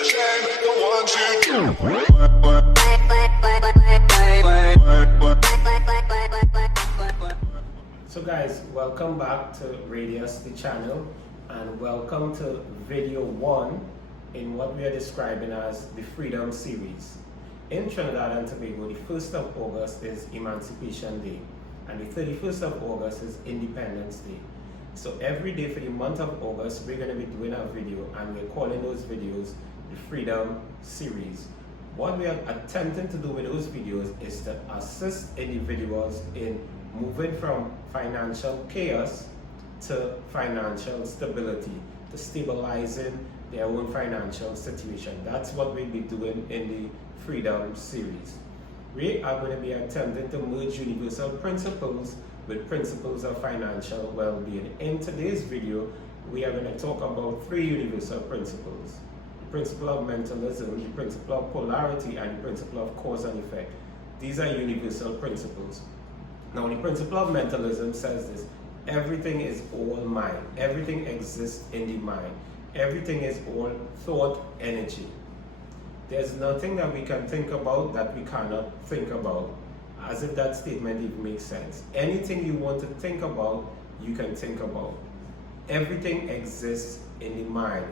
So guys, welcome back to Rydeus-The channel, and welcome to video 1 in what we are describing as the Freedom series. In Trinidad and Tobago, the 1st of August is Emancipation Day, and the 31st of August is Independence Day. So every day for the month of August, we're going to be doing a video, and we're calling those videos the Freedom series. What we are attempting to do with those videos is to assist individuals in moving from financial chaos to financial stability, to stabilizing their own financial situation. That's what we'll be doing in the Freedom series. We are going to be attempting to merge universal principles with principles of financial well-being. In today's video, we are going to talk about 3 universal principles: the principle of mentalism, the principle of polarity, and the principle of cause and effect. These are universal principles. Now, the principle of mentalism says this: everything is all mind. Everything exists in the mind. Everything is all thought energy. There's nothing that we can think about that we cannot think about. As if that statement even makes sense. Anything you want to think about, you can think about. Everything exists in the mind,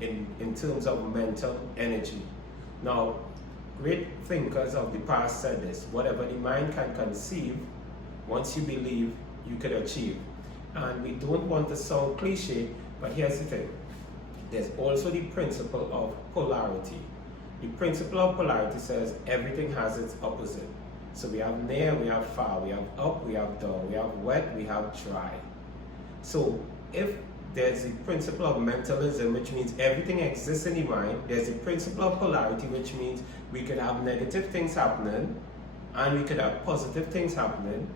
in terms of mental energy. Now, great thinkers of the past said this: whatever the mind can conceive, once you believe, you can achieve. And we don't want to sound cliche, but here's the thing. There's also the principle of polarity. The principle of polarity says everything has its opposite. So we have near, we have far, we have up, we have down, we have wet, we have dry. So if there's the principle of mentalism, which means everything exists in the mind, there's the principle of polarity, which means we could have negative things happening and we could have positive things happening.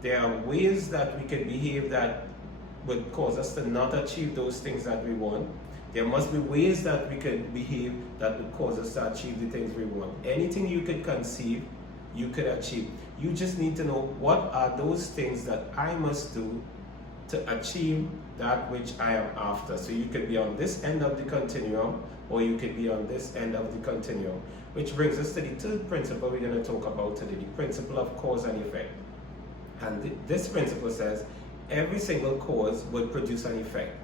There are ways that we can behave that would cause us to not achieve those things that we want. There must be ways that we could behave that would cause us to achieve the things we want. Anything you could conceive, you could achieve. You just need to know what are those things that I must do to achieve that which I am after. So you could be on this end of the continuum, or you could be on this end of the continuum. Which brings us to the 3rd principle we're going to talk about today, the principle of cause and effect. And this principle says every single cause would produce an effect,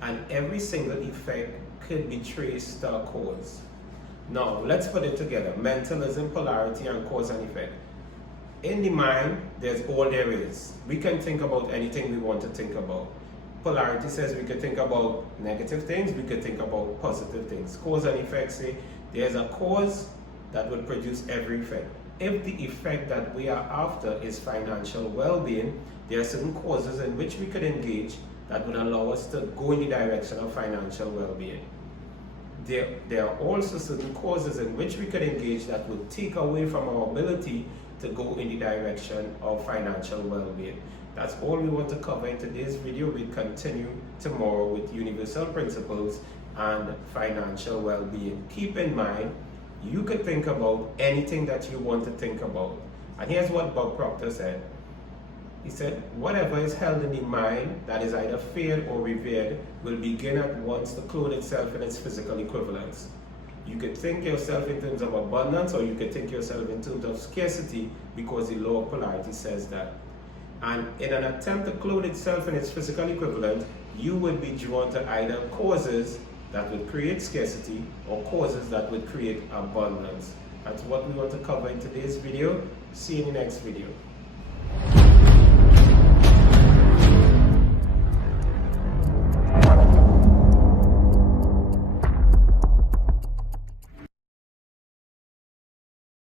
and every single effect could be traced to a cause. Now, let's put it together: mentalism, polarity, and cause and effect. In the mind, there's all there is. We can think about anything we want to think about. Polarity says we could think about negative things, we could think about positive things. Cause and effect say there's a cause that would produce every effect. If the effect that we are after is financial well-being, there are certain causes in which we could engage that would allow us to go in the direction of financial well-being. There are also certain causes in which we could engage that would take away from our ability to go in the direction of financial well-being. That's all we want to cover in today's video. We'll continue tomorrow with universal principles and financial well-being. Keep in mind, you could think about anything that you want to think about. And here's what Bob Proctor said. He said, whatever is held in the mind that is either feared or revered will begin at once to clothe itself in its physical equivalents. You could think yourself in terms of abundance, or you could think yourself in terms of scarcity, because the law of polarity says that. And in an attempt to clothe itself in its physical equivalent, you would be drawn to either causes that would create scarcity or causes that would create abundance. That's what we want to cover in today's video. See you in the next video.